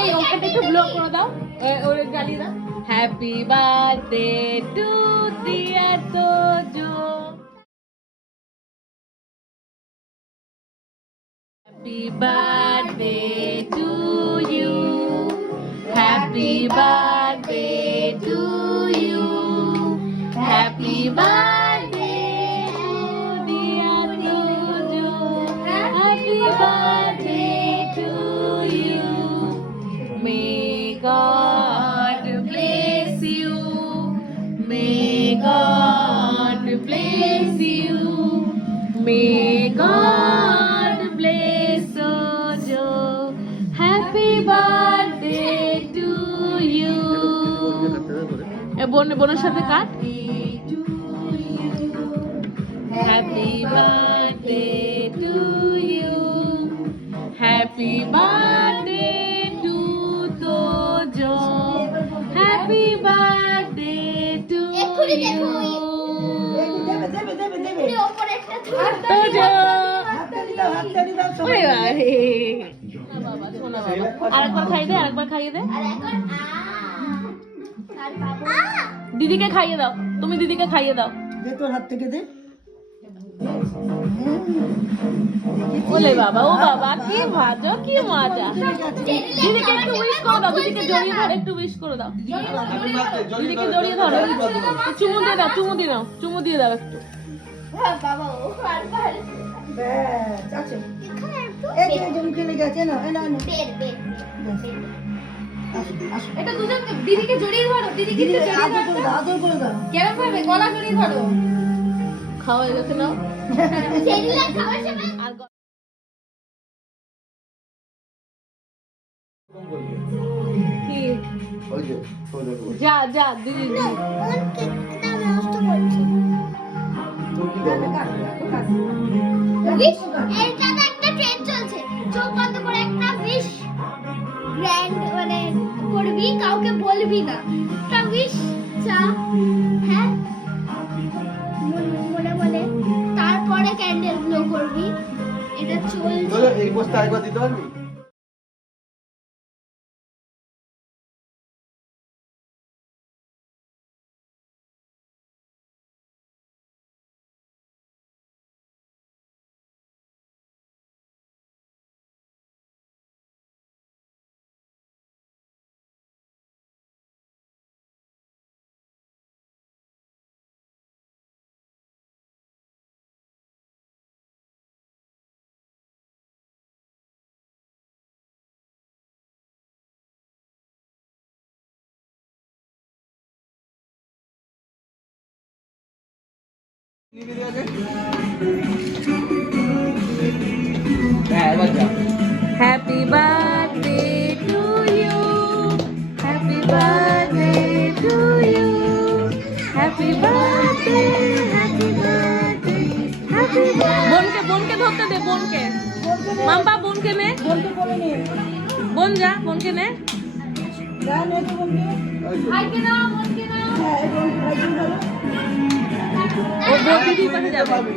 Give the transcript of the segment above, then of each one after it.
এই ওকে একটু ব্লক করে দাও, ওরে জ্বালিয়ে দাও। Happy birthday to dear Tojo, happy birthday to you, happy birthday to you, happy birthday to dear Tojo, happy birthday to you. May God bless you, may God bless you, may God bless Tojo, happy birthday to you. বোনের সাথে cut. Happy birthday to you, happy birthday to Tojo, happy birthday to you. Tojo আরেকবার খাইয়ে দে, আরেকবার খাইয়ে দে। দিদিকে খাইয়ে দাও, তুমি দিদিকে খাইয়ে দাও। তোর হাত থেকে দে। বলে বাবা, ও বাবা কি ভাজো, কি মজা। দিদিকে একটু উইশ করে দাও, দিদিকে জড়িয়ে ধরো, একটু উইশ করে দাও। দিদিকে জড়িয়ে ধরো, চুমু দিয়ে দাও, চুমু দিয়ে দাও, চুমু দিয়ে দাও একটু। ব্যাস আছে, এই যে জমকে লেগে আছে না, এই না না এটা দুজন দিদিকে জড়িয়ে ধরো, দিদিকে আদর করে দাও। কেমন ভাবে গলা জড়িয়ে ধরো। খাওয়া হয়ে গেছে না? কি যা যা দিদি, একটা ট্রেন্ড চলছে, চোখ বন্ধ করে একটা উইশ গ্র্যান্ড মানে করবি, কাউকে বলবি না, একটা উইশ চা, হ্যাঁ মনে মনে, তারপরে ক্যান্ডেল ব্লো করবি। এটা চলছে। এই পোস্টটা একবার দিতে পারবি? Happy birthday to you, happy birthday to you, happy birthday, happy birthday, happy birthday. বোনকে ধরতে দে, বোনকে। মাম্পা বোনকে নে, বলতে বলে নে, বোন যা, বোনকে নে। যা নে তো বলতে। ভাইকে নাও, বোনকে নাও। হ্যাঁ এবং ভাইকে ধরো। ও বোন দিদির পাশে যাবে।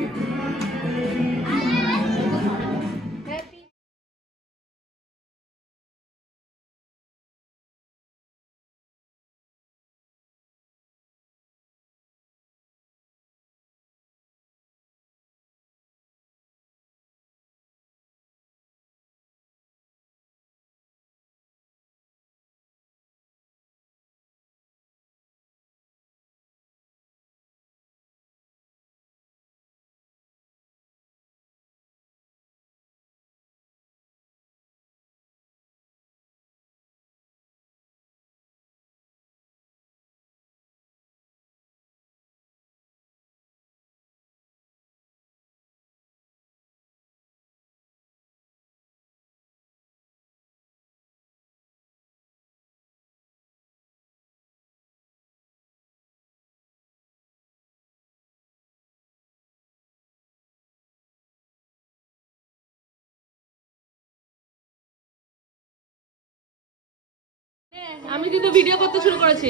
আমি কিন্তু ভিডিও করতে শুরু করেছি।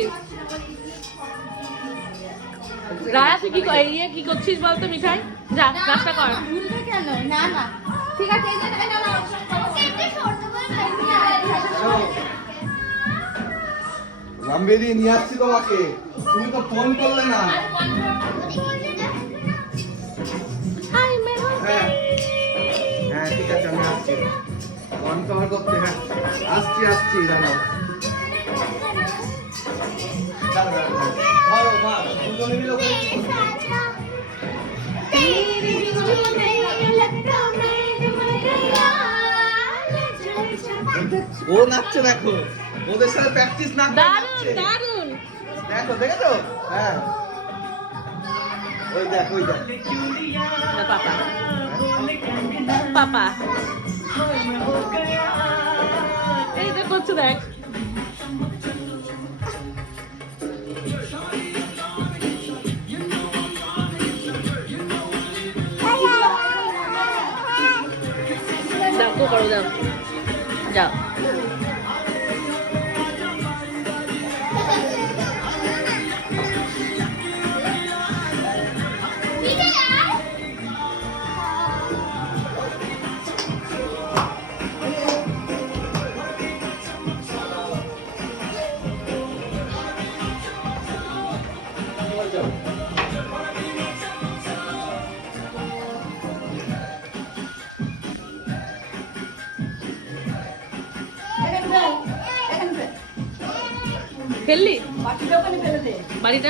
রায়া তুই কি ইয়ে কি করছিস বলতো মিঠাই? যা কাজটা কর। ভুলবে কেন? না না ঠিক আছে, এই যে রামবেদি নিয়ে আসছি তোমাকে, তুমি তো ফোন করলে না। হ্যাঁ হ্যাঁ ঠিক আছে, আমি আসছি ফোন কভার করতে। হ্যাঁ আসছি আসছি, দাঁড়াও দাঁড়াও, ধরো মা, দুজনে মিলে ওখানে কি করছো? ও নাচছে দেখো, ওদের সাথে প্র্যাকটিস না করে দারুন নাচছে। দারুন। দেখো দেখেছো? হ্যাঁ ওই দেখ ওই দেখ। না, পাপা পাপা এই তো করছে দেখ। দাও তো করো, দাও যাও। ফেললি বাকিটা ওখানে ফেলে দে। বাড়িটা